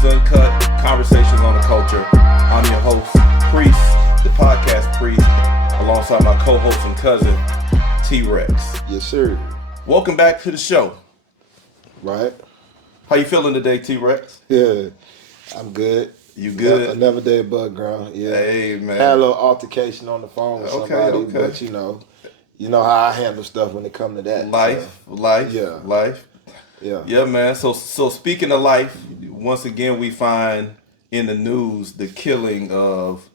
These uncut conversations on the culture. I'm your host, Priest, the podcast Priest, alongside my co-host and cousin, T-Rex. Yes, sir. Welcome back to the show. Right. How you feeling today, T-Rex? Yeah, I'm good. You good? Another day above ground. Yeah. Hey, man. Had a little altercation on the phone with somebody, but you know how I handle stuff when it comes to that. Life. Yeah, man. So speaking of life, once again we find in the news the killing of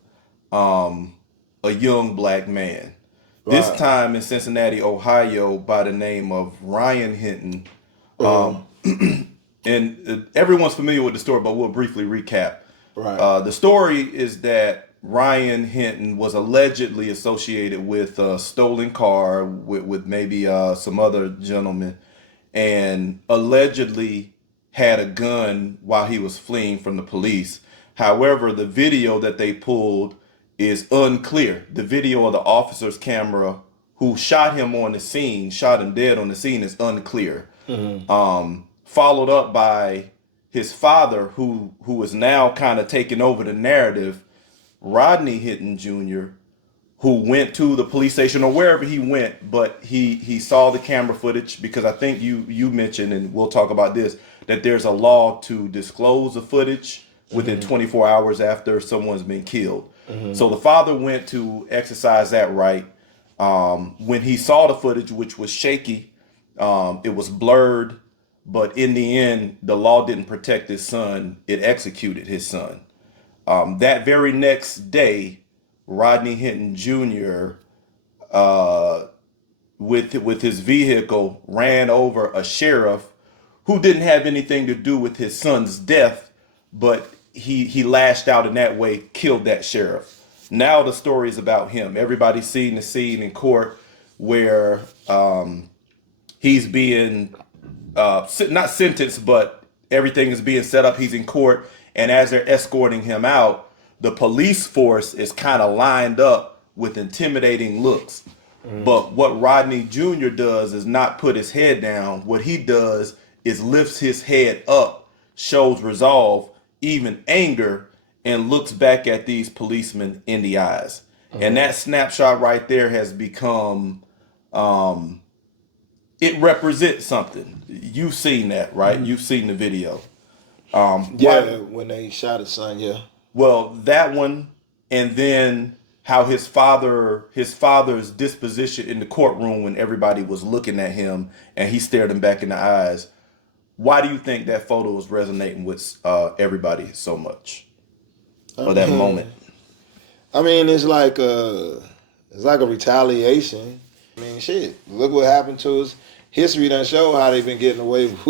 a young black man. Right. This time in Cincinnati, Ohio, by the name of Ryan Hinton. And everyone's familiar with the story, but we'll briefly recap. Right. The story is that Ryan Hinton was allegedly associated with a stolen car with maybe some other gentlemen, and allegedly had a gun while he was fleeing from the police. However, the video that they pulled is unclear. The video of the officer's camera who shot him dead on the scene, is unclear. Mm-hmm. Followed up by his father, who is now kind of taking over the narrative, Rodney Hinton Jr., who went to the police station or wherever he went, but he saw the camera footage, because I think you mentioned, and we'll talk about this, that there's a law to disclose the footage within 24 hours after someone's been killed. Mm-hmm. So the father went to exercise that right. When he saw the footage, which was shaky, it was blurred, but in the end, the law didn't protect his son. It executed his son. That very next day, Rodney Hinton Jr., with his vehicle, ran over a sheriff who didn't have anything to do with his son's death, but he lashed out in that way, killed that sheriff. Now the story is about him. Everybody's seen the scene in court where he's being not sentenced, but everything is being set up. He's in court, and as they're escorting him out, the police force is kind of lined up with intimidating looks. But what Rodney Jr. does is not put his head down. What he does is lifts his head up, shows resolve, even anger, and looks back at these policemen in the eyes. And that snapshot right there has become, it represents something. You've seen that, right? You've seen the video. When they shot his son, yeah. Well, that one, and then how his father's disposition in the courtroom when everybody was looking at him and he stared him back in the eyes. Why do you think that photo is resonating with everybody so much? Or that moment? I mean, it's like a retaliation. I mean, shit. Look what happened to us. History done show how they've been getting away with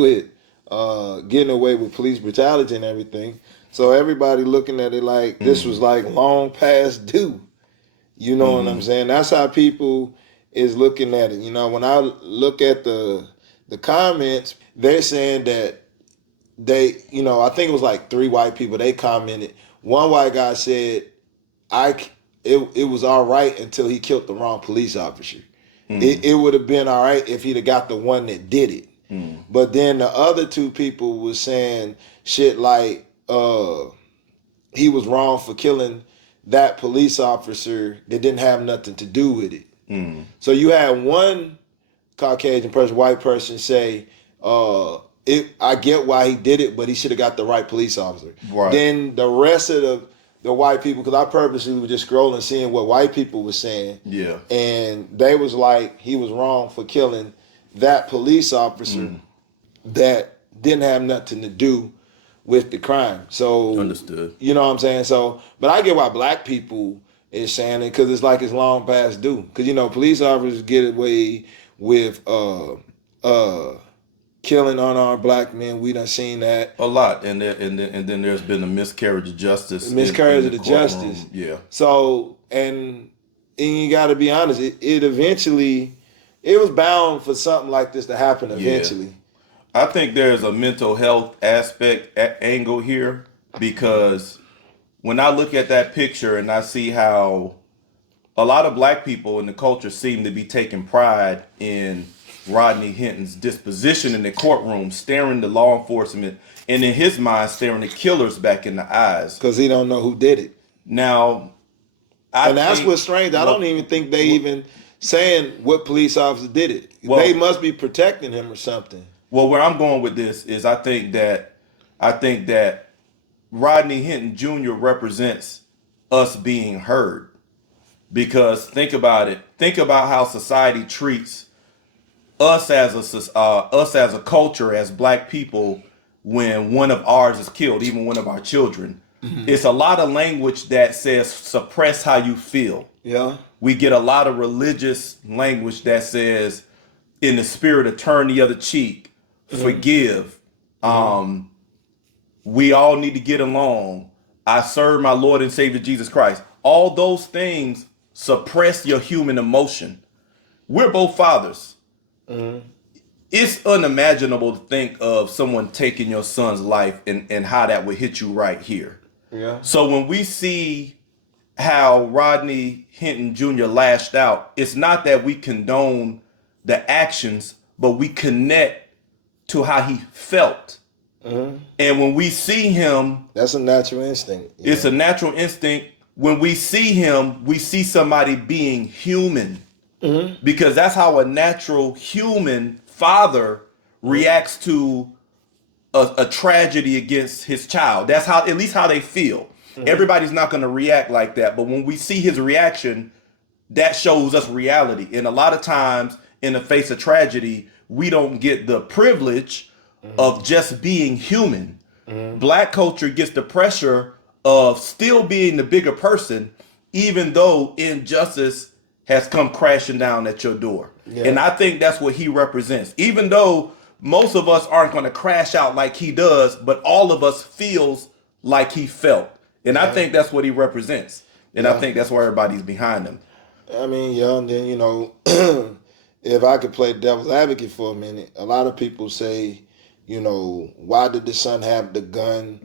police brutality and everything. So everybody looking at it like this was like long past due. You know what I'm saying? That's how people is looking at it. You know, when I look at the comments, they're saying that I think it was like 3 white people. They commented. One white guy said, it was all right until he killed the wrong police officer. It would have been all right if he'd have got the one that did it. But then the other 2 people was saying shit like, he was wrong for killing that police officer that didn't have nothing to do with it. So you had one Caucasian person, white person say, I get why he did it, but he should have got the right police officer. Right. Then the rest of the white people, because I purposely was just scrolling, seeing what white people were saying. Yeah. And they was like, he was wrong for killing that police officer that didn't have nothing to do with the crime. So understood. You know what I'm saying? So, but I get why black people is saying it, because it's like it's long past due. Because police officers get away with killing unarmed black men. We done seen that a lot, and then there's been a miscarriage of justice. Miscarriage of justice. Yeah. So and you got to be honest. It eventually, it was bound for something like this to happen eventually. Yeah. I think there's a mental health angle here, because when I look at that picture and I see how a lot of black people in the culture seem to be taking pride in Rodney Hinton's disposition in the courtroom, staring the law enforcement and in his mind, staring the killers back in the eyes. Because he don't know who did it. Now, and that's what's strange. I don't even think they even saying what police officer did it. Well, they must be protecting him or something. Well, where I'm going with this is I think that Rodney Hinton Jr. represents us being heard. Because think about it. Think about how society treats us as a culture, as black people, when one of ours is killed, even one of our children. Mm-hmm. It's a lot of language that says suppress how you feel. Yeah. We get a lot of religious language that says, in the spirit of turn the other cheek, forgive. Mm-hmm. We all need to get along. I serve my Lord and Savior Jesus Christ. All those things suppress your human emotion. We're both fathers. Mm-hmm. It's unimaginable to think of someone taking your son's life and how that would hit you right here. Yeah. So when we see how Rodney Hinton Jr. lashed out, it's not that we condone the actions, but we connect to how he felt. Mm-hmm. And when we see him, that's a natural instinct. Yeah. It's a natural instinct. When we see him, we see somebody being human. Mm-hmm. Because that's how a natural human father reacts to a tragedy against his child. That's how, at least how they feel. Mm-hmm. Everybody's not going to react like that. But when we see his reaction, that shows us reality. And a lot of times in the face of tragedy, we don't get the privilege of just being human. Mm-hmm. Black culture gets the pressure of still being the bigger person, even though injustice has come crashing down at your door. Yeah. And I think that's what he represents. Even though most of us aren't going to crash out like he does, but all of us feels like he felt. And I think that's what he represents. And I think that's why everybody's behind him. I mean, and then, if I could play devil's advocate for a minute, a lot of people say, why did the son have the gun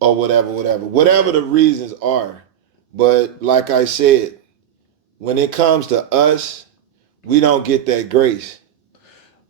or whatever the reasons are. But like I said, when it comes to us, we don't get that grace.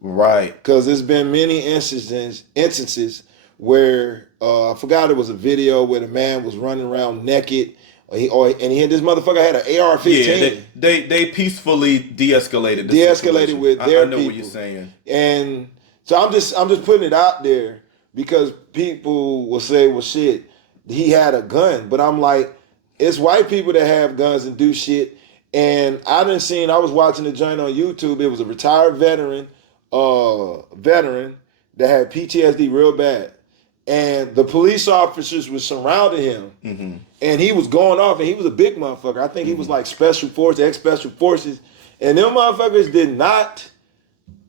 Right. Because there's been many instances where I forgot it was a video where the man was running around naked, and he had this motherfucker had an AR-15. Yeah, they peacefully de-escalated with their I know people. What you're saying. And so I'm just putting it out there because people will say, well, shit, he had a gun. But I'm like, it's white people that have guns and do shit. And I was watching the joint on YouTube. It was a retired veteran that had PTSD real bad. And the police officers were surrounding him. Mm-hmm. And he was going off, and he was a big motherfucker. I think he was like special forces, ex-special forces. And them motherfuckers did not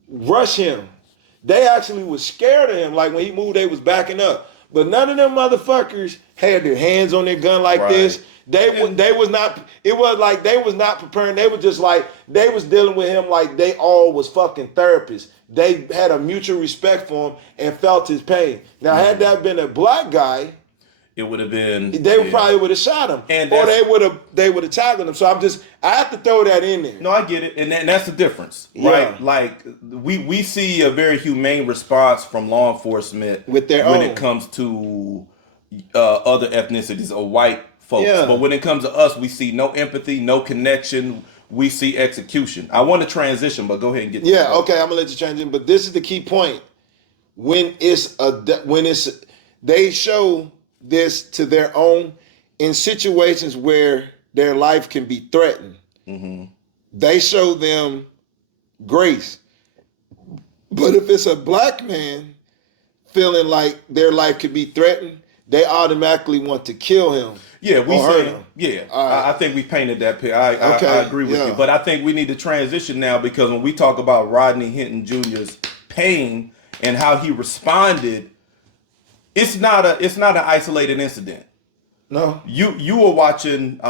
rush him. They actually was scared of him. Like when he moved, they was backing up. But none of them motherfuckers had their hands on their gun like this. They was not, it was like they was not preparing. They were just like, they was dealing with him like they all was fucking therapists. They had a mutual respect for him and felt his pain. Now, had that been a black guy, it would have been, they probably would have shot him, or they would have tackled him. So I have to throw that in there. No, I get it, and that's the difference, right? Yeah. Like we see a very humane response from law enforcement with their when own. It comes to other ethnicities or white folks. Yeah. But when it comes to us, we see no empathy, no connection. We see execution. I want to transition, but go ahead and get. Yeah, okay, I'm gonna let you transition. But this is the key point. When they show this to their own in situations where their life can be threatened. Mm-hmm. They show them grace. But if it's a black man feeling like their life could be threatened, they automatically want to kill him. Yeah, we say, yeah. Right. I think we painted that picture. I agree with you. But I think we need to transition now, because when we talk about Rodney Hinton Jr.'s pain and how he responded, it's not an isolated incident. No. You were watching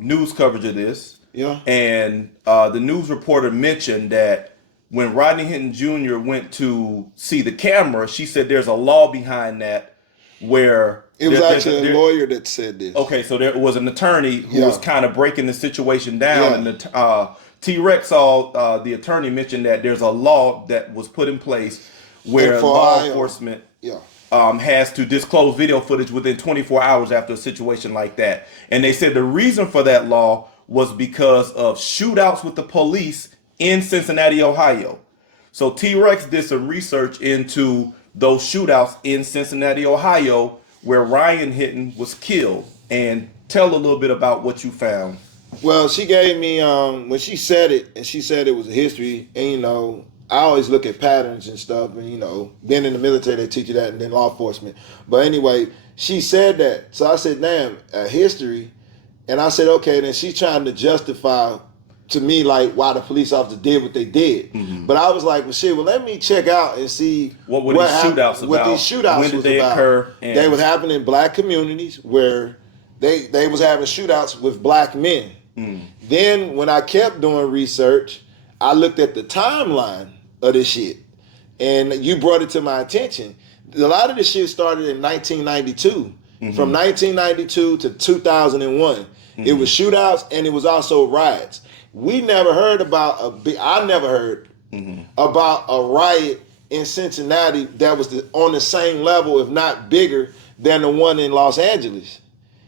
news coverage of this. Yeah. And the news reporter mentioned that when Rodney Hinton Jr. went to see the camera, she said there's a law behind that where it was actually a lawyer that said this. Okay, so there was an attorney who was kind of breaking the situation down, and T-Rex saw the attorney mention that there's a law that was put in place where law enforcement has to disclose video footage within 24 hours after a situation like that. And they said the reason for that law was because of shootouts with the police in Cincinnati, Ohio. So T-Rex did some research into those shootouts in Cincinnati, Ohio, where Ryan Hinton was killed. And tell a little bit about what you found. Well, she gave me, when she said it, and she said it was a history, and you know, I always look at patterns and stuff, and you know, being in the military, they teach you that, and then law enforcement. But anyway, she said that. So I said, damn, a history. And I said, okay, then she's trying to justify to me, like, why the police officers did what they did. Mm-hmm. But I was like, well, shit, well, let me check out and see what these shootouts about. What these shootouts when did they occur? And they would happen in black communities where they was having shootouts with black men. Mm. Then when I kept doing research, I looked at the timeline of this shit. And you brought it to my attention. A lot of this shit started in 1992. Mm-hmm. From 1992 to 2001. Mm-hmm. It was shootouts and it was also riots. We never heard about I never heard about a riot in Cincinnati that was on the same level, if not bigger, than the one in Los Angeles.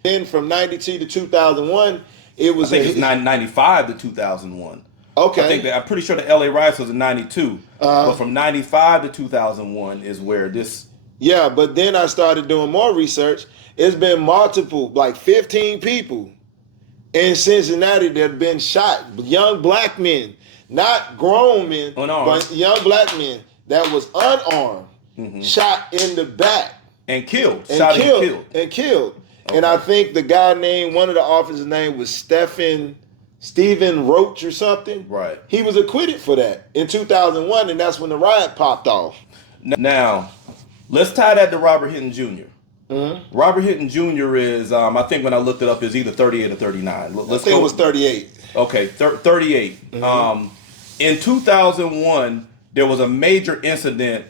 Then from 92 to 2001, it was... I think it's 95 to 2001. Okay. I'm pretty sure the LA riots was in 92. But from 95 to 2001 is where this... Yeah, but then I started doing more research. It's been multiple, like 15 people in Cincinnati that have been shot. Young black men, not grown men, unarmed. But young black men that was unarmed, shot in the back. And killed. And killed. Okay. And I think the guy named, one of the officers' name was Stephen Roach or something. Right. He was acquitted for that in 2001, and that's when the riot popped off. Now, let's tie that to Robert Hinton Jr. Mm-hmm. Robert Hinton Jr. is, I think when I looked it up, is either 38 or 39. I think it was 38. Okay, 38. Mm-hmm. In 2001, there was a major incident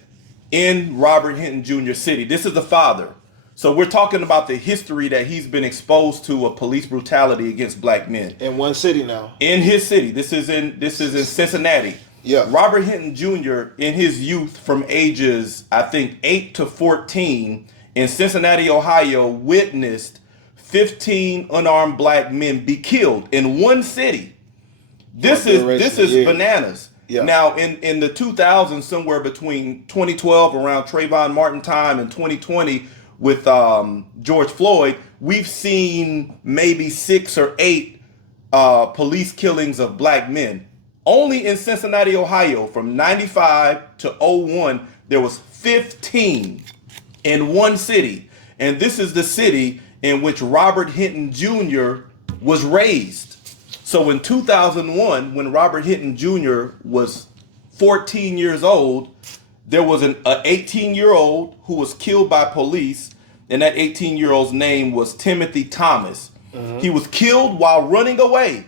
in Robert Hinton Jr. city. This is the father. So we're talking about the history that he's been exposed to of police brutality against black men. In one city now. In his city. This is in Cincinnati. Yeah. Robert Hinton Jr. in his youth from ages, I think, 8 to 14 in Cincinnati, Ohio, witnessed 15 unarmed black men be killed in one city. This is bananas. Yeah. Now, in the 2000s, somewhere between 2012, around Trayvon Martin time, and 2020 with George Floyd, we've seen maybe 6 or 8 police killings of black men. Only in Cincinnati, Ohio, from 95 to 01, there was 15 in one city. And this is the city in which Robert Hinton Jr. was raised. So in 2001, when Robert Hinton Jr. was 14 years old, there was an 18-year-old who was killed by police, and that 18-year-old's name was Timothy Thomas. Mm-hmm. He was killed while running away,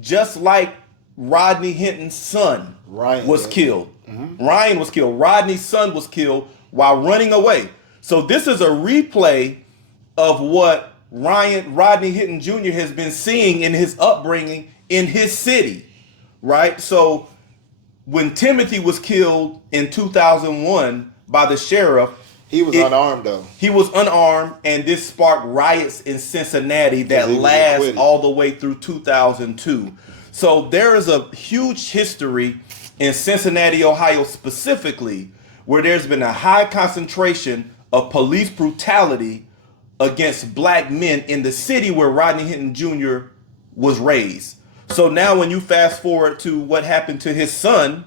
just like Rodney Hinton's son was killed. Mm-hmm. Ryan was killed. Rodney's son was killed while running away. So this is a replay of what Rodney Hinton Jr. has been seeing in his upbringing in his city, right? So when Timothy was killed in 2001 by the sheriff, he was unarmed though. He was unarmed, and this sparked riots in Cincinnati that last all the way through 2002. So there is a huge history in Cincinnati, Ohio specifically, where there's been a high concentration of police brutality against black men in the city where Rodney Hinton Jr. was raised. So now when you fast forward to what happened to his son,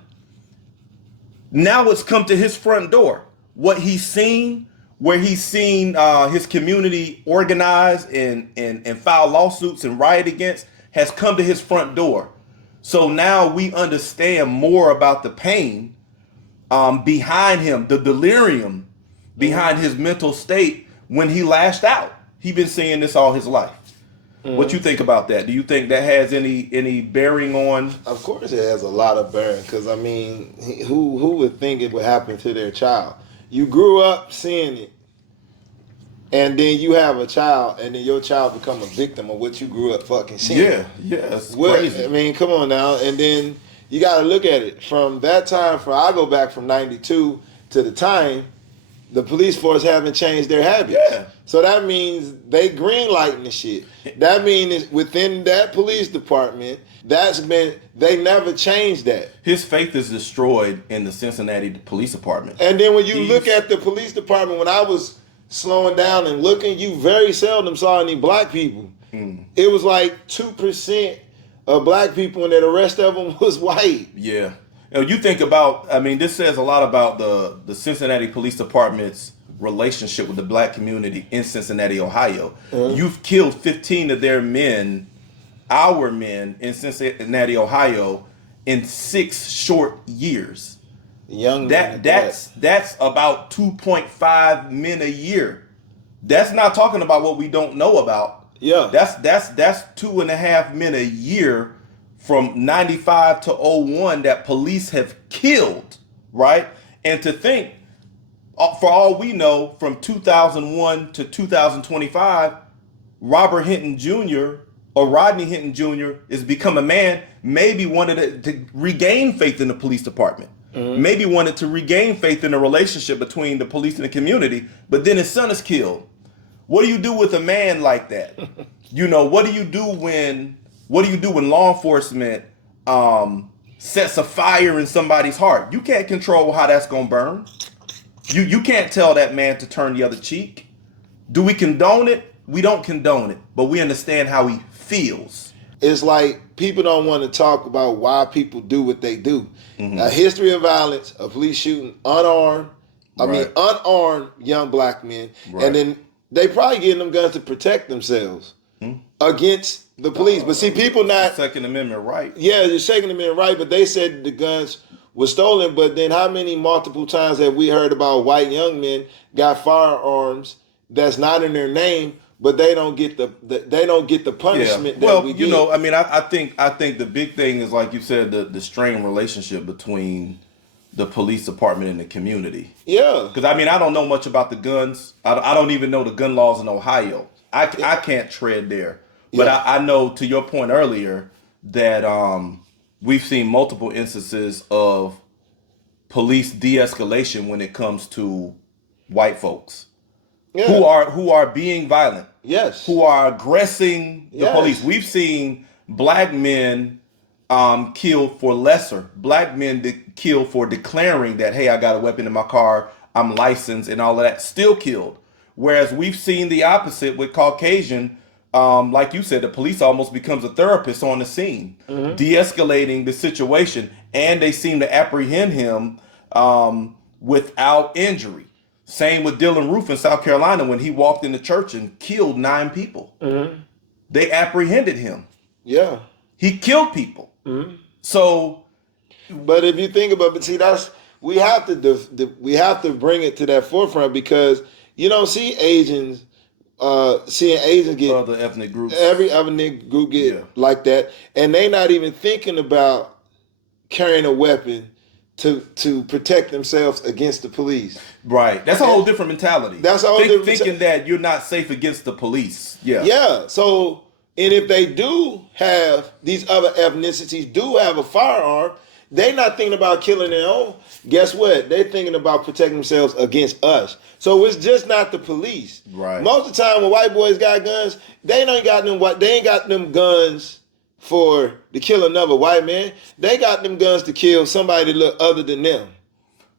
now it's come to his front door. What he's seen, where he's seen his community organize and file lawsuits and riot against, has come to his front door. So now we understand more about the pain behind him, the delirium behind his mental state when he lashed out. He's been seeing this all his life. What you think about that? Do you think that has any bearing on? Of course it has a lot of bearing, because I mean, who would think it would happen to their child? You grew up seeing it, and then you have a child, and then your child become a victim of what you grew up fucking seeing. Yeah, it's crazy. I mean, come on now. And then you got to look at it from that time. I go back from 92 to the time the police force haven't changed their habits. Yeah. So that means they green lighting the shit. That means within that police department, they never changed that. His faith is destroyed in the Cincinnati Police Department. And then when you look at the police department, when I was slowing down and looking, you very seldom saw any black people. It was like 2% of black people, and then the rest of them was white. Yeah. You think about, I mean, this says a lot about the Cincinnati Police Department's relationship with the black community in Cincinnati, Ohio. You've killed 15 of their men, our men in Cincinnati, Ohio, in 6 short years. That's about 2.5 men a year. That's not talking about what we don't know about. Yeah. That's 2.5 men a year from 95 to 01 that police have killed, right? And to think, for all we know, from 2001 to 2025, Robert Hinton Jr. or Rodney Hinton Jr. has become a man, maybe wanted to regain faith in the police department. Maybe wanted to regain faith in the relationship between the police and the community, but then his son is killed. What do you do with a man like that? What do you do when law enforcement sets a fire in somebody's heart? You can't control how that's gonna burn. You can't tell that man to turn the other cheek. Do we condone it? We don't condone it, but we understand how he feels. It's like people don't want to talk about why people do what they do. A history of violence, a police shooting unarmed young black men, and then they probably getting them guns to protect themselves against the police. But see, people not Second Amendment right. Yeah, the Second Amendment right, but they said the guns were stolen. But then, how many multiple times have we heard about white young men got firearms that's not in their name, but they don't get the punishment that we get? I mean, I think the big thing is, like you said, the strained relationship between the police department and the community. Yeah. Because, I mean, I don't know much about the guns. I don't even know the gun laws in Ohio. I can't tread there. But I know, to your point earlier, that we've seen multiple instances of police de-escalation when it comes to white folks who are being violent. Yes. Who are aggressing the police. We've seen black men killed for lesser. Black men killed for declaring that, hey, I got a weapon in my car, I'm licensed, and all of that, still killed. Whereas we've seen the opposite with Caucasian. Like you said, the police almost becomes a therapist on the scene, de-escalating the situation, and they seem to apprehend him without injury. Same with Dylan Roof in South Carolina when he walked in the church and killed 9 people. They apprehended him. Yeah. He killed people. So, but if you think about it, see, we have to bring it to that forefront, because seeing Asians get other ethnic groups, every ethnic group get like that, and they not even thinking about carrying a weapon to protect themselves against the police. Right. That's a whole different mentality. That's a whole different thinking that you're not safe against the police. Yeah. Yeah. So, and if they do have, these other ethnicities do have a firearm, they not thinking about killing their own. Guess what? They're thinking about protecting themselves against us. So it's just not the police. Right. Most of the time when white boys got guns, they ain't got them guns to kill another white man. They got them guns to kill somebody that look other than them.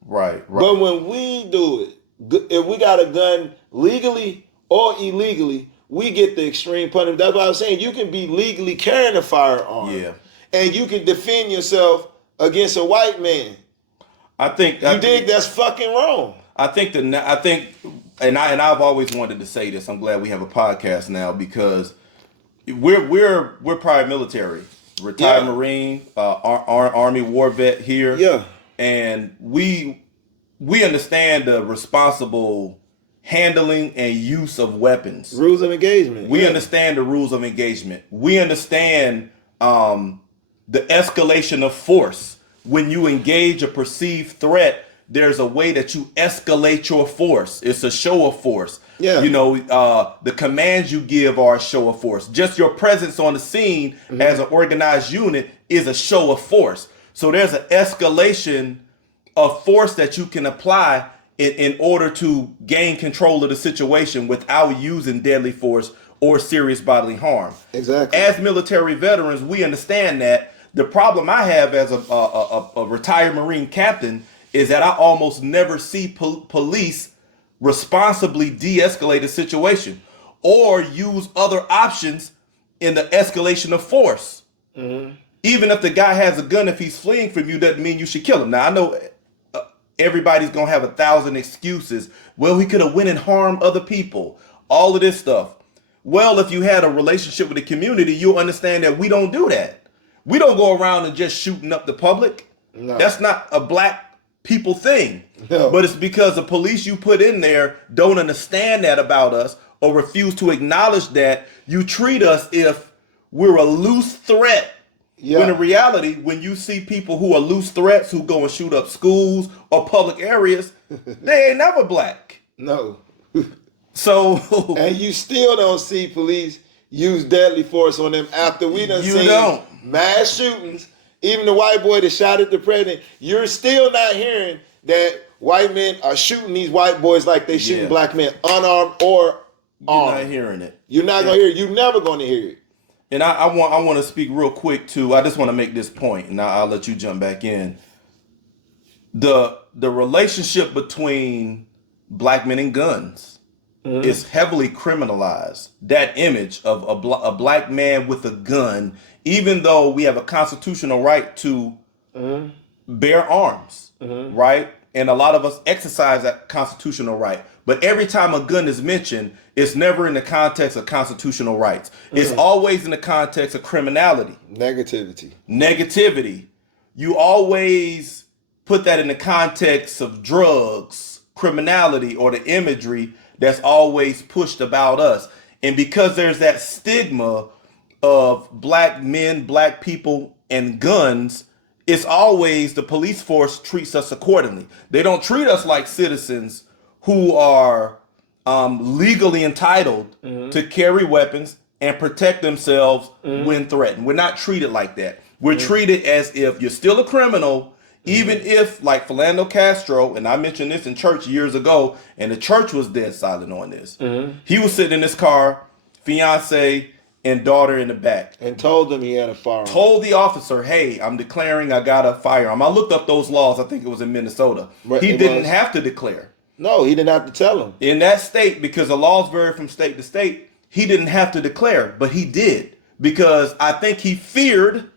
Right. But when we do it, if we got a gun legally or illegally, we get the extreme punishment. That's why I was saying you can be legally carrying a firearm. Yeah. And you can defend yourself against a white man. I think that's fucking wrong. And I've always wanted to say this. I'm glad we have a podcast now, because we're prior military, retired Marine, Army war vet here. Yeah. And we understand the responsible handling and use of weapons. Rules of engagement. We understand the rules of engagement. We understand the escalation of force. When you engage a perceived threat, there's a way that you escalate your force. It's a show of force. Yeah. The commands you give are a show of force. Just your presence on the scene as an organized unit is a show of force. So there's an escalation of force that you can apply in order to gain control of the situation without using deadly force or serious bodily harm. Exactly. As military veterans, we understand that. The problem I have as a retired Marine captain is that I almost never see police responsibly de-escalate a situation or use other options in the escalation of force. Mm-hmm. Even if the guy has a gun, if he's fleeing from you, doesn't mean you should kill him. Now, I know everybody's going to have 1,000 excuses. Well, he could have went and harmed other people. All of this stuff. Well, if you had a relationship with the community, you'll understand that we don't do that. We don't go around and just shooting up the public. No. That's not a black people thing. No. But it's because the police you put in there don't understand that about us or refuse to acknowledge that. You treat us if we're a loose threat. Yeah. When in reality, when you see people who are loose threats who go and shoot up schools or public areas, they ain't never black. No. So and you still don't see police use deadly force on them after we done seen mass shootings. Even the white boy that shot at the president, you're still not hearing that white men are shooting these white boys like they shooting black men, unarmed or armed. You're not hearing it. You're not gonna hear it. You're never gonna hear it. And I want to speak real quick too. I just want to make this point, and I'll let you jump back in. The relationship between black men and guns is heavily criminalized. That image of a black man with a gun, even though we have a constitutional right to bear arms, right? And a lot of us exercise that constitutional right. But every time a gun is mentioned, it's never in the context of constitutional rights. It's always in the context of criminality. Negativity. You always put that in the context of drugs, criminality, or the imagery that's always pushed about us. And because there's that stigma of black men, black people, and guns, it's always the police force treats us accordingly. They don't treat us like citizens who are legally entitled to carry weapons and protect themselves when threatened. We're not treated like that. We're treated as if you're still a criminal, even if, like Philando Castro, and I mentioned this in church years ago, and the church was dead silent on this. He was sitting in his car, fiance and daughter in the back. And told them he had a firearm. Told the officer, hey, I'm declaring I got a firearm. I looked up those laws. I think it was in Minnesota. He didn't have to declare. No, he didn't have to tell him. In that state, because the laws vary from state to state, he didn't have to declare, but he did. Because I think he feared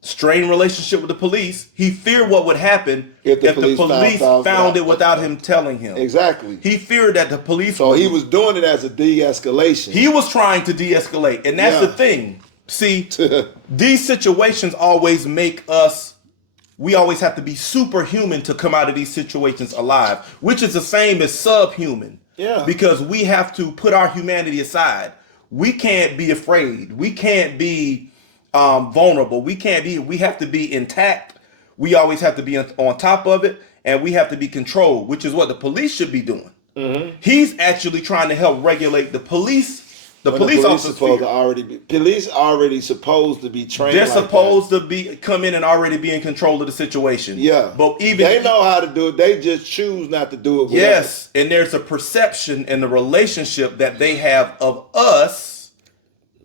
strained relationship with the police. He feared what would happen if the police found it without him telling him. Exactly. He feared that the police... So he was doing it as a de-escalation. He was trying to de-escalate. And that's the thing. See, these situations always make us... We always have to be superhuman to come out of these situations alive, which is the same as subhuman. Yeah. Because we have to put our humanity aside. We can't be afraid. We can't be vulnerable. We have to be intact. We always have to be on top of it, and we have to be controlled, which is what the police should be doing. He's actually trying to help regulate the police. Police already supposed to be trained. They're supposed to come in and already be in control of the situation. Yeah, but even they know how to do it. They just choose not to do it. Yes, and there's a perception in the relationship that they have of us,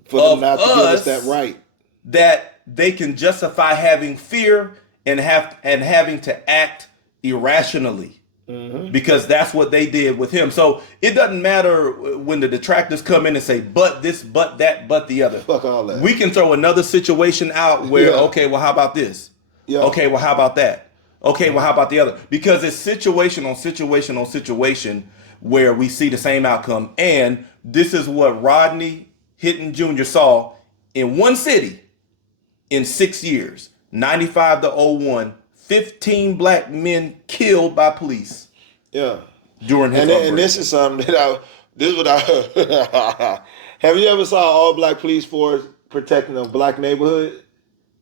for them not to give us that right, that they can justify having fear and having to act irrationally. Because that's what they did with him. So it doesn't matter when the detractors come in and say, but this, but that, but the other. Fuck all that. We can throw another situation out where, okay, well, how about this? Yeah. Okay, well, how about that? Okay, well, how about the other? Because it's situation on situation on situation where we see the same outcome. And this is what Rodney Hinton Jr. saw in one city in 6 years, 95 to 01. 15 black men killed by police. Yeah. During his and this is something that have you ever saw all black police force protecting a black neighborhood?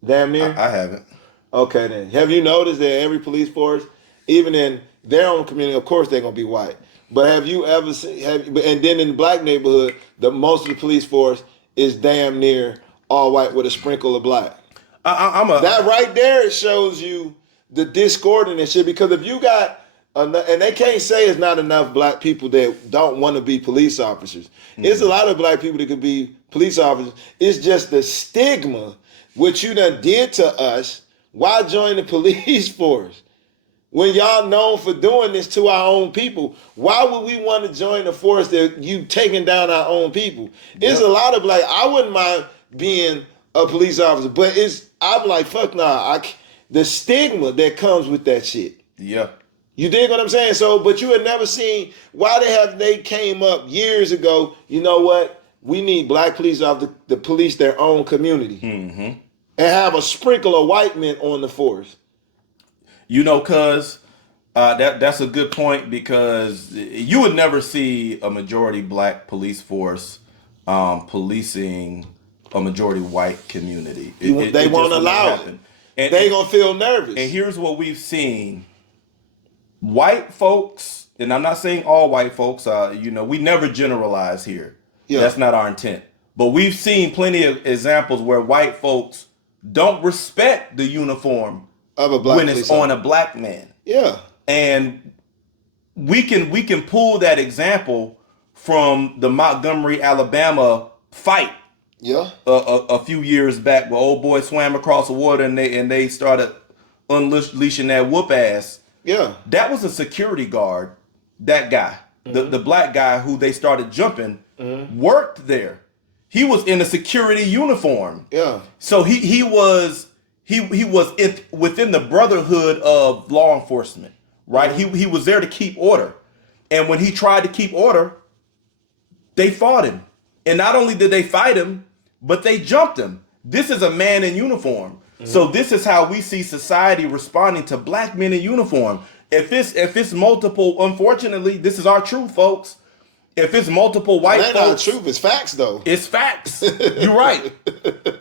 Damn near? I haven't. Okay then. Have you noticed that every police force, even in their own community, of course they're gonna be white. But have you ever seen and then in the black neighborhood, most of the police force is damn near all white with a sprinkle of black. That right there shows you the discord in this shit, because if you got and they can't say it's not enough black people that don't want to be police officers. It's a lot of black people that could be police officers. It's just the stigma, what you done did to us. Why join the police force? When y'all known for doing this to our own people, why would we want to join the force that you taking down our own people? It's a lot of like, I wouldn't mind being a police officer, but I'm like, fuck nah. The stigma that comes with that shit. Yeah. You dig what I'm saying? So, but you had never seen, why they came up years ago, you know what? We need black police officers to police their own community. And have a sprinkle of white men on the force. You know, cuz that's a good point, because you would never see a majority black police force policing a majority white community. They won't allow it. And they gonna feel nervous. And here's what we've seen. White folks, and I'm not saying all white folks, we never generalize here. Yeah. That's not our intent. But we've seen plenty of examples where white folks don't respect the uniform of a black when it's on a black man. Yeah. And we can pull that example from the Montgomery, Alabama fight. Yeah. A few years back, where old boy swam across the water and they started unleashing that whoop ass. Yeah. That was a security guard. That guy, the black guy who they started jumping, worked there. He was in a security uniform. Yeah. So he was within the brotherhood of law enforcement, right? He was there to keep order. And when he tried to keep order, they fought him. And not only did they fight him, but they jumped him. This is a man in uniform. So this is how we see society responding to black men in uniform. If it's multiple, unfortunately, this is our truth, folks. If it's multiple white folks, not truth, it's facts though. It's facts. You're right.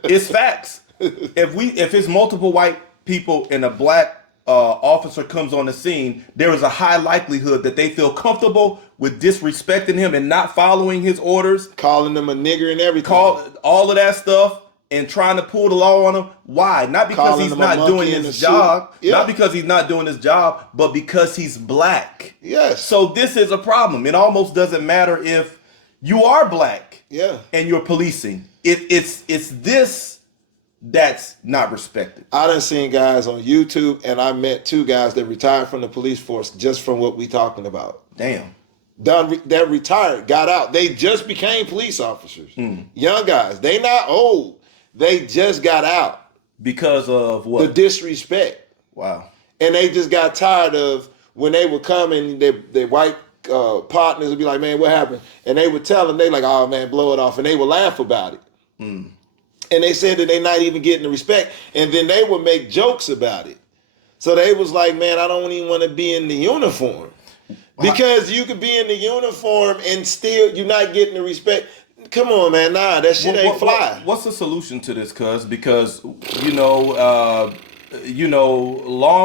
It's facts. If it's multiple white people and a black officer comes on the scene, there is a high likelihood that they feel comfortable with disrespecting him and not following his orders, calling him a nigger and everything, all of that stuff, and trying to pull the law on him. Why? Not because he's not doing his job. Not because he's not doing his job, but because he's black. Yes. So this is a problem. It almost doesn't matter if you are black. Yeah. And you're policing. It's this that's not respected. I done seen guys on YouTube, and I met 2 guys that retired from the police force just from what we talking about. Damn. That retired, got out. They just became police officers. Young guys. They not old. They just got out. Because of what? The disrespect. Wow. And they just got tired of when they would come and their white partners would be like, man, what happened? And they would tell them, they like, oh man, blow it off. And they would laugh about it. And they said that they not even getting the respect. And then they would make jokes about it. So they was like, man, I don't even want to be in the uniform. Because you could be in the uniform and still you're not getting the respect. Come on, man. Nah, that shit ain't fly. What's the solution to this, cuz? Because, law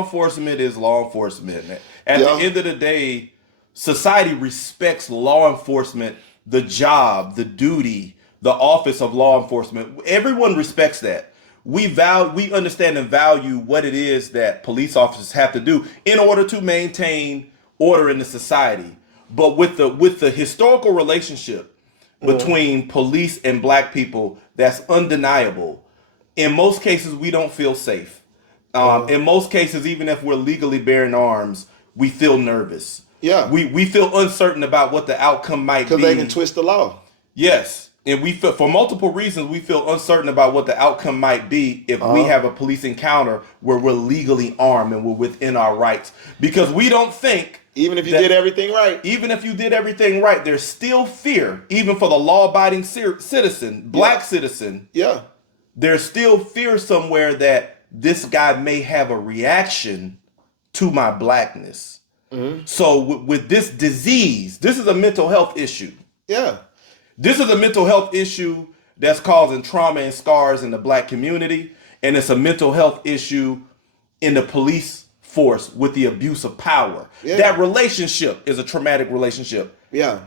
enforcement is law enforcement. At the end of the day, society respects law enforcement, the job, the duty, the office of law enforcement. Everyone respects that. We understand and value what it is that police officers have to do in order to maintain order in the society. But with the historical relationship between police and black people, that's undeniable. In most cases, we don't feel safe. In most cases, even if we're legally bearing arms, we feel nervous. Yeah. We feel uncertain about what the outcome might be. Because they can twist the law. Yes. And we feel, for multiple reasons, we feel uncertain about what the outcome might be if we have a police encounter where we're legally armed and we're within our rights. Because we don't think, even if you did everything right. Even if you did everything right, there's still fear, even for the law-abiding citizen, black citizen. Yeah. There's still fear somewhere that this guy may have a reaction to my blackness. So with this disease, this is a mental health issue. Yeah. This is a mental health issue that's causing trauma and scars in the black community. And it's a mental health issue in the police force with the abuse of power. Yeah. That relationship is a traumatic relationship. Yeah.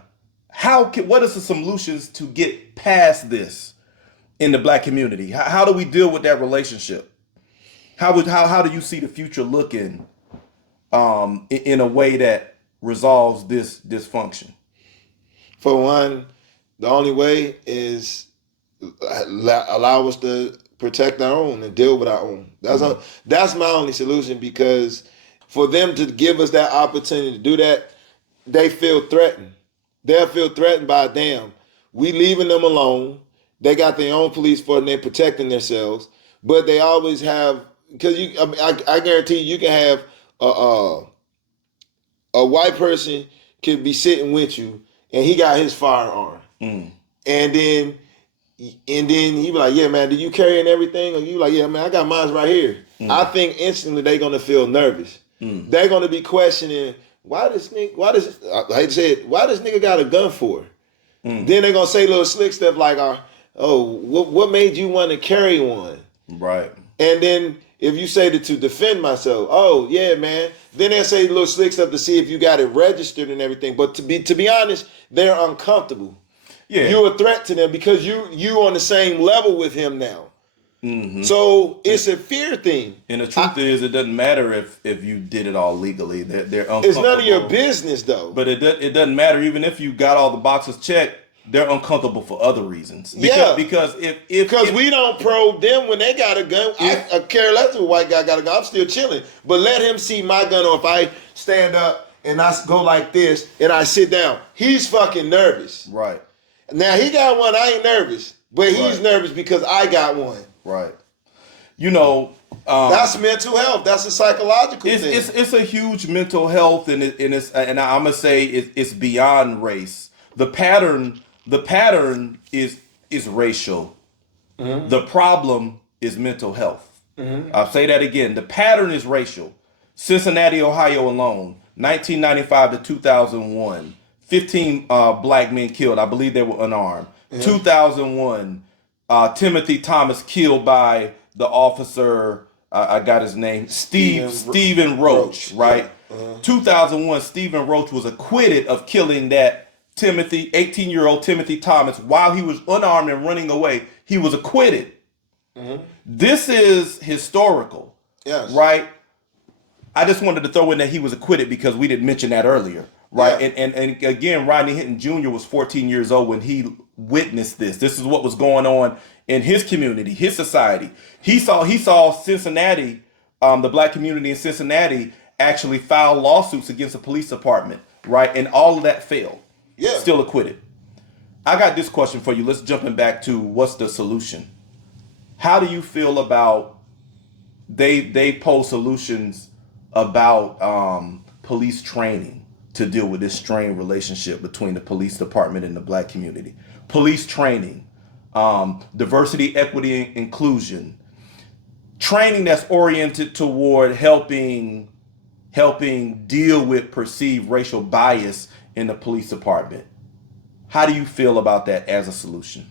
What are the solutions to get past this in the black community? How do we deal with that relationship? How do you see the future looking in a way that resolves this dysfunction? For one, the only way is allow us to protect our own and deal with our own. That's my only solution, because for them to give us that opportunity to do that, they feel threatened. They'll feel threatened by, damn, we leaving them alone. They got their own police force and they're protecting themselves. But they always have, because I guarantee you can have a white person could be sitting with you and he got his firearm. And then he be like, yeah, man, do you carry and everything? Or you like, yeah, man, I got mine right here. I think instantly they're going to feel nervous. They're going to be questioning, why this nigga got a gun for? Then they're going to say little slick stuff like, what made you want to carry one? Right. And then if you say to defend myself, oh, yeah, man, then they'll say little slick stuff to see if you got it registered and everything. But to be honest, they're uncomfortable. Yeah. You're a threat to them because you on the same level with him now. So it's a fear thing. And the truth is, it doesn't matter if you did it all legally. They're uncomfortable. It's none of your business, though. But it doesn't matter even if you got all the boxes checked. They're uncomfortable for other reasons. Because if we don't probe them when they got a gun. I care less if a white guy got a gun. I'm still chilling. But let him see my gun, or if I stand up and I go like this and I sit down, he's fucking nervous. Right. Now he got one. I ain't nervous, but he's nervous because I got one. Right. You know, that's mental health. That's a psychological thing. It's a huge mental health, and I'm gonna say it's beyond race. The pattern is racial. The problem is mental health. I'll say that again. The pattern is racial. Cincinnati, Ohio alone, 1995 to 2001, 15 black men killed. I believe they were unarmed. 2001, Timothy Thomas killed by the officer. I got his name, Stephen Roach. Right. 2001, Stephen Roach was acquitted of killing that 18-year-old Timothy Thomas while he was unarmed and running away. He was acquitted. This is historical. Yes. Right. I just wanted to throw in that he was acquitted because we didn't mention that earlier. Right. Yeah. And again, Rodney Hinton Jr. was 14 years old when he witnessed this. This is what was going on in his community, his society. He saw Cincinnati, the black community in Cincinnati, actually file lawsuits against the police department. Right. And all of that failed. Yeah. Still acquitted. I got this question for you. Let's jumping back to what's the solution. How do you feel about they pose solutions about police training to deal with this strained relationship between the police department and the black community? Police training, diversity, equity, and inclusion. Training that's oriented toward helping deal with perceived racial bias in the police department. How do you feel about that as a solution?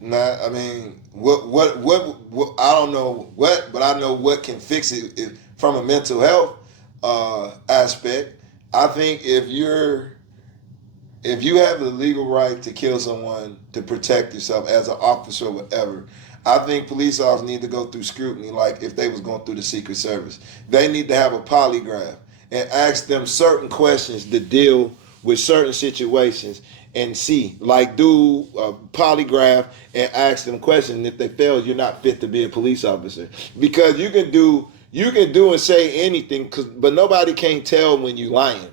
Nah, I mean, what I don't know what, but I know what can fix it from a mental health aspect. I think if you have the legal right to kill someone to protect yourself as an officer or whatever, I think police officers need to go through scrutiny like if they was going through the Secret Service. They need to have a polygraph and ask them certain questions to deal with certain situations and see, like do a polygraph and ask them questions. And if they fail, you're not fit to be a police officer, because you can do and say anything, but nobody can tell when you're lying.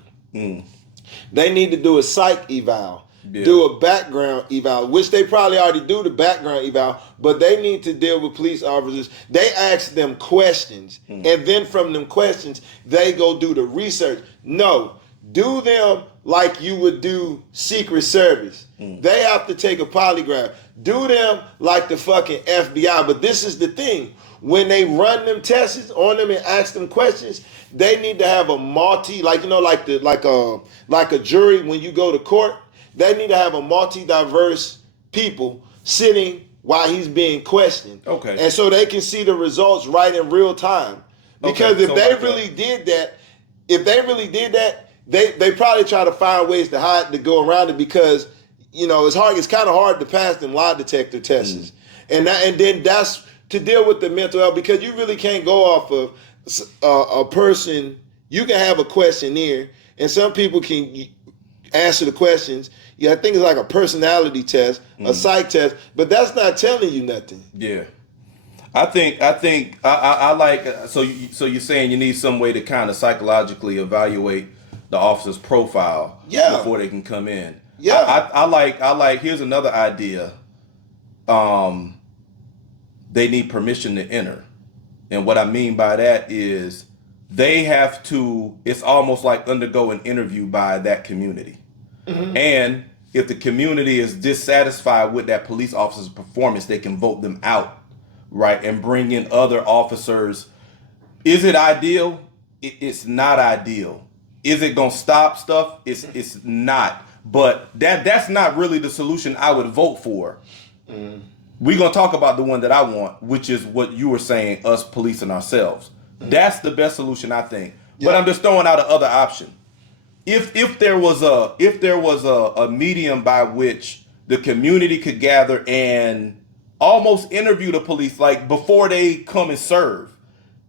They need to do a psych eval, do a background eval, which they probably already do the background eval, but they need to deal with police officers. They ask them questions, and then from them questions, they go do the research. No, do them like you would do Secret Service. They have to take a polygraph. Do them like the fucking FBI. But this is the thing. When they run them tests on them and ask them questions, they need to have a like a jury when you go to court. They need to have a multi-diverse people sitting while he's being questioned. Okay. And so they can see the results right in real time. Because if they really did that, they probably try to find ways to hide, to go around it, because, you know, it's kind of hard to pass them lie detector tests. And then that's to deal with the mental health, because you really can't go off of a person, you can have a questionnaire, and some people can answer the questions. Yeah, I think it's like a personality test, a psych test, but that's not telling you nothing. Yeah. I think I like so you're saying you need some way to kind of psychologically evaluate the officer's profile before they can come in. Yeah. I like here's another idea. They need permission to enter. And what I mean by that is they have to, it's almost like undergo an interview by that community. And if the community is dissatisfied with that police officer's performance, they can vote them out, right? And bring in other officers. Is it ideal? It's not ideal. Is it gonna stop stuff? It's not. But that's not really the solution I would vote for. We're gonna talk about the one that I want, which is what you were saying, us policing ourselves. That's the best solution, I think. But I'm just throwing out another option. If there was a medium by which the community could gather and almost interview the police, like before they come and serve.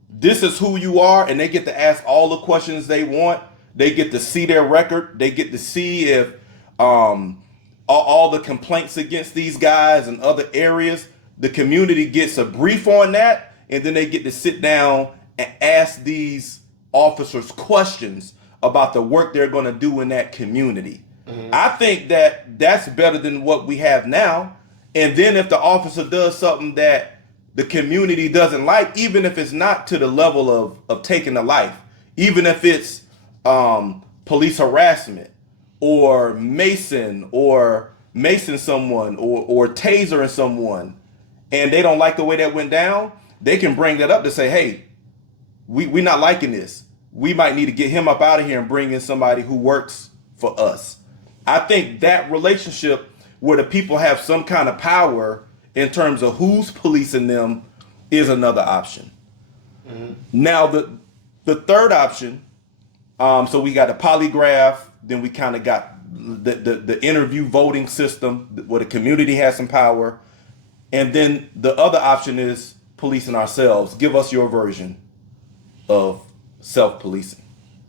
This is who you are, and they get to ask all the questions they want. They get to see their record. They get to see if all the complaints against these guys and other areas. The community gets a brief on that, and then they get to sit down and ask these officers questions about the work they're going to do in that community. I think that's better than what we have now. And then if the officer does something that the community doesn't like, even if it's not to the level of taking a life, even if it's police harassment or mason someone or tasering someone, and they don't like the way that went down, they can bring that up to say, hey, we're not liking this. We might need to get him up out of here and bring in somebody who works for us. I think that relationship where the people have some kind of power in terms of who's policing them is another option. Now, the third option, so we got the polygraph, then we kind of got the interview voting system where the community has some power. And then the other option is policing ourselves. Give us your version of self-policing.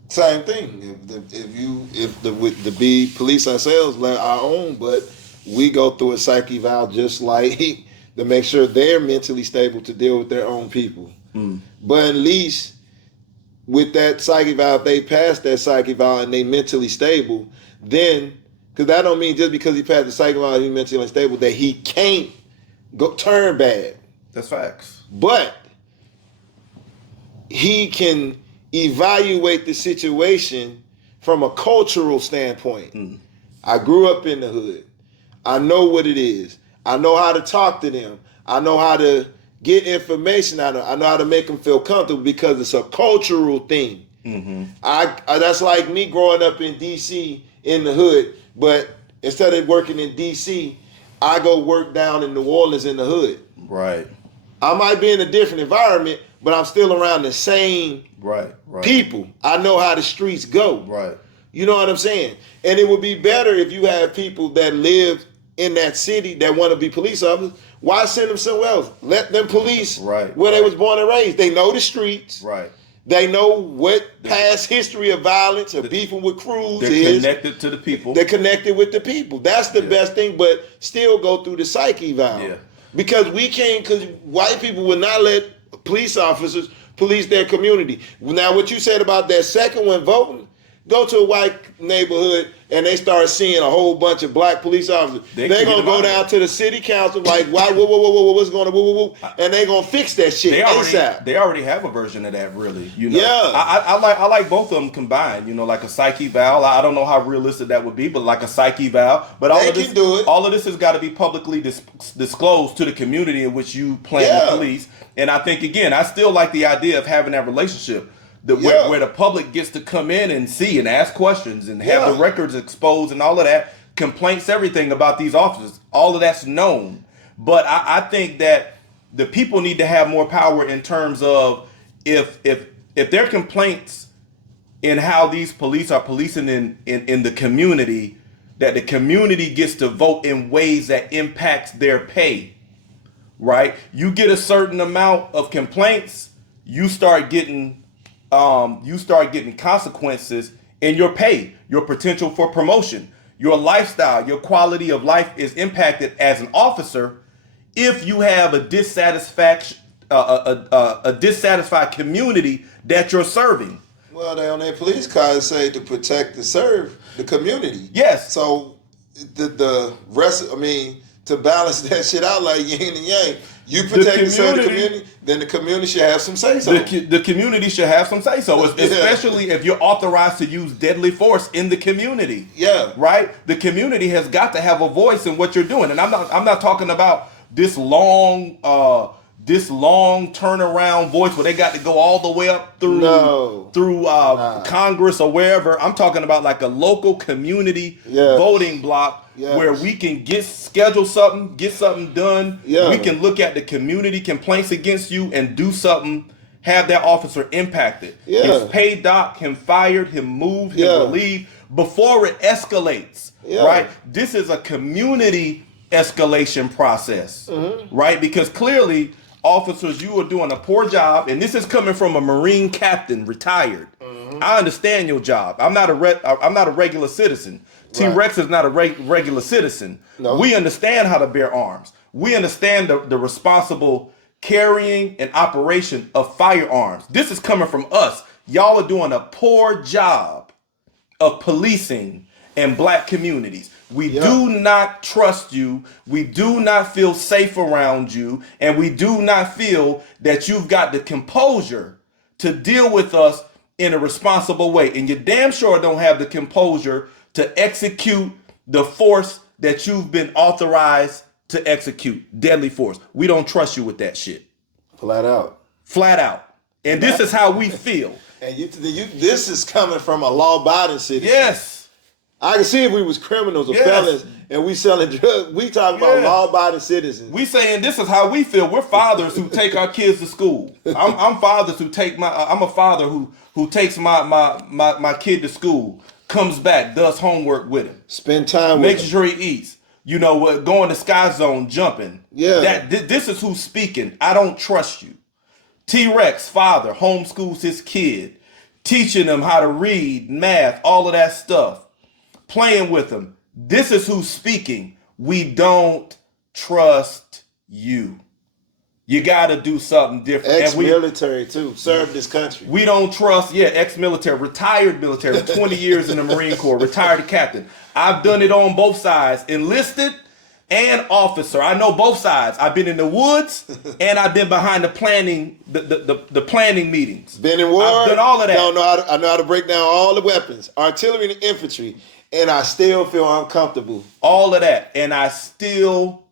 Same thing. If the be police ourselves, like our own, but we go through a psych eval just like to make sure they're mentally stable to deal with their own people. But at least with that psych eval, if they pass that psych eval and they mentally stable, then because that don't mean just because he passed the psych eval he's mentally unstable that he can't go turn bad. That's facts. But he can evaluate the situation from a cultural standpoint. I grew up in the hood. I know what it is. I know how to talk to them. I know how to get information out of them. I know how to make them feel comfortable because it's a cultural thing. I that's like me growing up in D.C. in the hood, but instead of working in D.C., I go work down in New Orleans in the hood. Right. I might be in a different environment, but I'm still around the same people. I know how the streets go. Right. You know what I'm saying? And it would be better if you have people that live in that city that want to be police officers. Why send them somewhere else? Let them police where they was born and raised. They know the streets. Right. They know what past history of violence or beefing with crews is. They're connected to the people. They're connected with the people. That's the best thing, but still go through the psyche eval. Yeah. Because white people would not let police officers police their community. Now, what you said about that second one voting, go to a white neighborhood and they start seeing a whole bunch of black police officers. They're going to go down to the city council like, why, whoa, what's going on, and they're going to fix that shit ASAP. They already have a version of that, really. You know? Yeah. I like both of them combined, like a psych eval. I don't know how realistic that would be, but like a psych eval. But all of this has got to be publicly disclosed to the community in which you plan to police. And I think, again, I still like the idea of having that relationship. Where the public gets to come in and see and ask questions and have the records exposed and all of that, complaints, everything about these officers, all of that's known. But I think that the people need to have more power in terms of if there are complaints in how these police are policing in the community, that the community gets to vote in ways that impacts their pay, right? You get a certain amount of complaints, you start getting consequences in your pay, your potential for promotion, your lifestyle, your quality of life is impacted as an officer if you have a dissatisfaction, a dissatisfied community that you're serving. Well, they on their police cars say to protect and serve the community. Yes. So the rest, I mean, to balance that shit out like yin and yang, you protect and serve the community, then the community should have some say so. The community should have some say so, especially if you're authorized to use deadly force in the community. Yeah. Right? The community has got to have a voice in what you're doing. And I'm not talking about this long turnaround voice where they got to go all the way up through Congress or wherever. I'm talking about like a local community voting block where we can schedule something, get something done. Yeah. We can look at the community complaints against you and do something, have that officer impacted. Yeah. His paid doc, him fired, him moved, him relieved before it escalates. Yeah. Right? This is a community escalation process, right? Because clearly, officers, you are doing a poor job, and this is coming from a Marine captain, retired. I understand your job. I'm not a regular citizen. T-Rex is not a regular citizen. No. We understand how to bear arms. We understand the responsible carrying and operation of firearms. This is coming from us. Y'all are doing a poor job of policing in black communities. We do not trust you. We do not feel safe around you. And we do not feel that you've got the composure to deal with us in a responsible way. And you damn sure don't have the composure to execute the force that you've been authorized to execute. Deadly force. We don't trust you with that shit. Flat out. Flat out. And this is how we feel. And this is coming from a law-abiding citizen. Yes. I can see if we was criminals or felons and we selling drugs. We talking about law-abiding citizens. We saying this is how we feel. We're fathers who take our kids to school. I'm fathers who take I'm a father who takes my kid to school, comes back, does homework with him, spend time with makes him. sure he eats. You know, going to Sky Zone, jumping. Yeah. This is who's speaking. I don't trust you. T-Rex, father, homeschools his kid, teaching him how to read, math, all of that stuff. Playing with them. This is who's speaking. We don't trust you. You got to do something different. Ex-military too. Served this country. We don't trust, ex-military, retired military, 20 years in the Marine Corps, retired captain. I've done it on both sides, enlisted and officer. I know both sides. I've been in the woods and I've been behind the planning, the planning meetings. Been in war. I've done all of that. I know how to break down all the weapons, artillery and infantry. And I still feel uncomfortable. All of that. And I still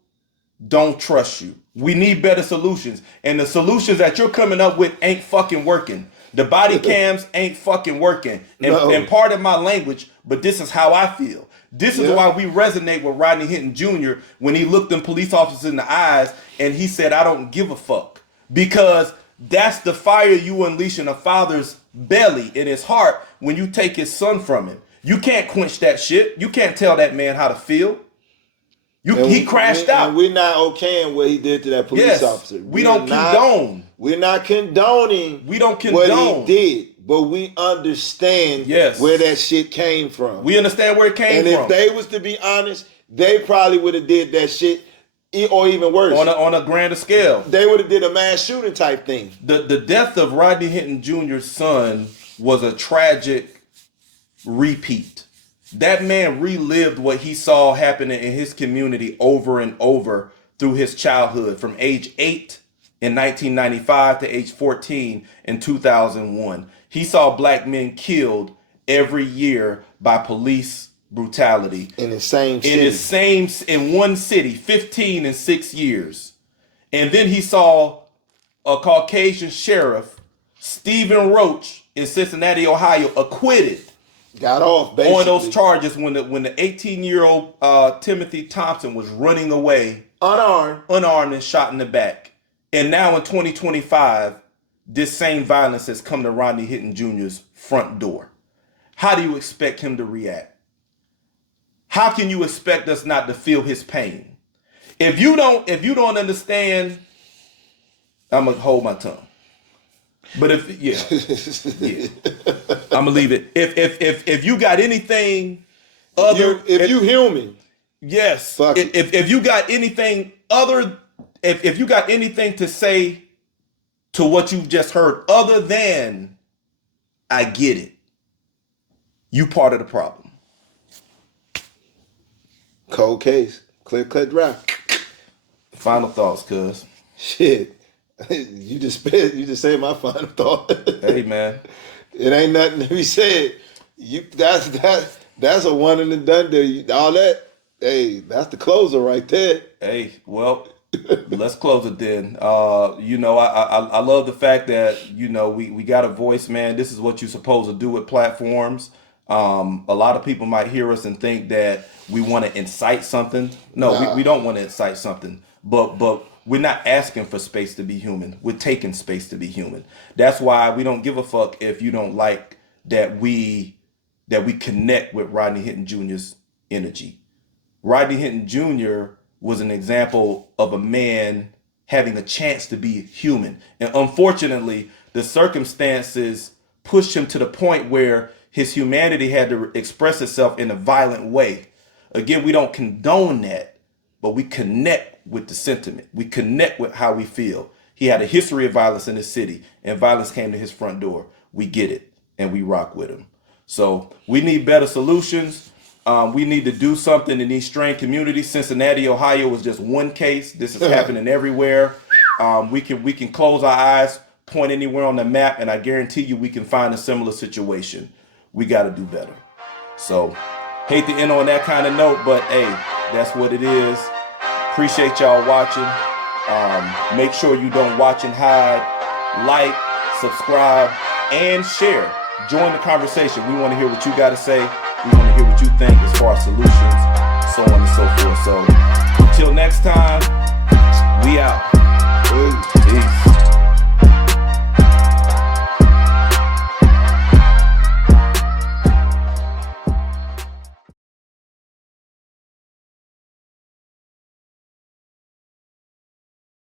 don't trust you. We need better solutions. And the solutions that you're coming up with ain't fucking working. The body cams ain't fucking working. And part of my language, but this is how I feel. This is why we resonate with Rodney Hinton Jr. when he looked them police officers in the eyes and he said, I don't give a fuck. Because that's the fire you unleash in a father's belly, in his heart, when you take his son from him. You can't quench that shit. You can't tell that man how to feel. He crashed out. And we're not okaying what he did to that police officer. We don't condone. We're not condoning. We don't condone what he did, but we understand where that shit came from. We understand where it came from. And if they was to be honest, they probably would have did that shit, or even worse, on a grander scale. They would have did a mass shooting type thing. The death of Rodney Hinton Jr.'s son was a tragic repeat. That man relived what he saw happening in his community over and over through his childhood, from age 8 in 1995 to age 14 in 2001. He saw black men killed every year by police brutality. In the same city. In one city, 15 in 6 years. And then he saw a Caucasian sheriff, Stephen Roach, in Cincinnati, Ohio, acquitted. Got off, basically, on those charges when the 18-year-old Timothy Thompson was running away unarmed and shot in the back. And now in 2025, this same violence has come to Rodney Hinton Jr.'s front door. How do you expect him to react? How can you expect us not to feel his pain? If you don't understand, I'm gonna hold my tongue. But yeah, I'm gonna leave it. If you got anything other, if you human, yes. Fuck it. If you got anything other, if you got anything to say to what you've just heard, other than I get it, you part of the problem. Cold case, clear cut dry. Final thoughts, cuz. Shit. You just said my final thought. Hey man, it ain't nothing to be said. That's a one and a done deal. All that, hey, that's the closer right there. Hey, well, let's close it then. I love the fact that we got a voice, man. This is what you're supposed to do with platforms. A lot of people might hear us and think that we want to incite something. No, we don't want to incite something, but we're not asking for space to be human. We're taking space to be human. That's why we don't give a fuck if you don't like that we connect with Rodney Hinton Jr.'s energy. Rodney Hinton Jr. was an example of a man having a chance to be human. And unfortunately, the circumstances pushed him to the point where his humanity had to express itself in a violent way. Again, we don't condone that, but we connect with the sentiment. We connect with how we feel. He had a history of violence in his city, and violence came to his front door. We get it, and we rock with him. So we need better solutions. We need to do something in these strained communities. Cincinnati, Ohio was just one case. This is happening everywhere. We can close our eyes, point anywhere on the map, and I guarantee you we can find a similar situation. We got to do better. So hate to end on that kind of note, but hey, that's what it is. Appreciate y'all watching. Make sure you don't watch and hide. Like, subscribe, and share. Join the conversation. We want to hear what you got to say. We want to hear what you think as far as solutions, so on and so forth. So